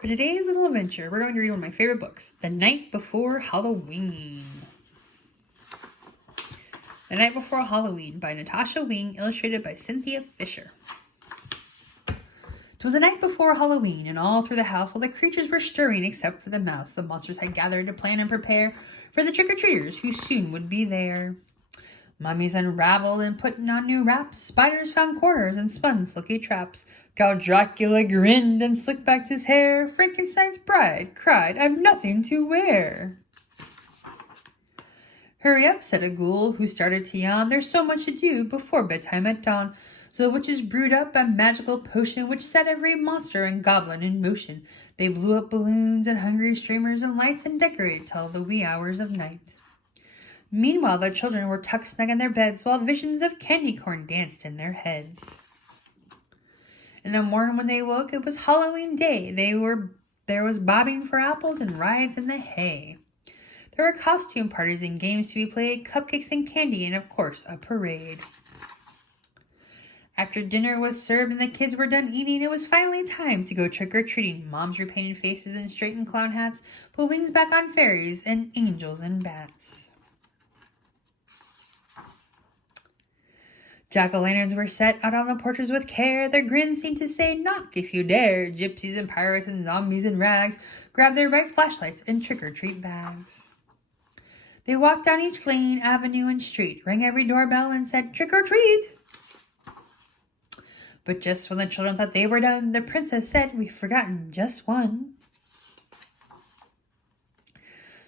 For today's little adventure, we're going to read one of my favorite books, The Night Before Halloween. The Night Before Halloween by Natasha, illustrated by Cynthia Fisher. 'Twas the night before Halloween, and all through the house all the creatures were stirring except for the mouse. The monsters had gathered to plan and prepare for the trick-or-treaters who soon would be there. Mummies unraveled and put on new wraps. Spiders found corners and spun silky traps. Count Dracula grinned and slicked back his hair. Frankenstein's bride cried, "I've nothing to wear." "Hurry up," said a ghoul who started to yawn. "There's so much to do before bedtime at dawn." So the witches brewed up a magical potion which set every monster and goblin in motion. They blew up balloons and hungry streamers and lights and decorated till the wee hours of night. Meanwhile, the children were tucked snug in their beds while visions of candy corn danced in their heads. In the morning when they woke, it was Halloween day. There was bobbing for apples and rides in the hay. There were costume parties and games to be played, cupcakes and candy, and of course, a parade. After dinner was served and the kids were done eating, it was finally time to go trick-or-treating. Moms repainted faces and straightened clown hats, put wings back on fairies and angels and bats. Jack-o'-lanterns were set out on the porches with care. Their grins seemed to say, "Knock if you dare." Gypsies and pirates and zombies in rags grabbed their bright flashlights and trick-or-treat bags. They walked down each lane, avenue, and street, rang every doorbell, and said, "Trick-or-treat!" But just when the children thought they were done, the princess said, "We've forgotten just one."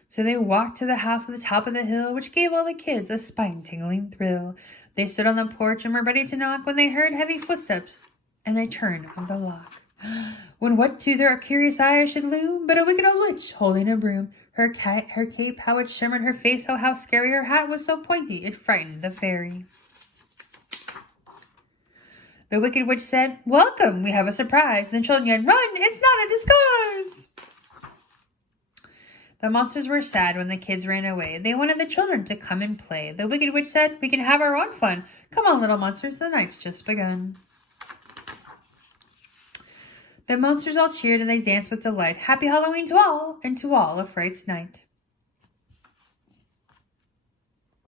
So they walked to the house at the top of the hill, which gave all the kids a spine-tingling thrill. They stood on the porch and were ready to knock when they heard heavy footsteps and they turned on the lock. When what to their curious eyes should loom but a wicked old witch holding a broom. Her cape, how it shimmered, her face, oh how scary. Her hat was so pointy, it frightened the fairy. The wicked witch said, "Welcome, we have a surprise." And the children yelled, "Run, it's not a disguise!" The monsters were sad when the kids ran away. They wanted the children to come and play. The wicked witch said, "We can have our own fun. Come on, little monsters, the night's just begun." The monsters all cheered and they danced with delight. Happy Halloween to all, and to all a fright's night.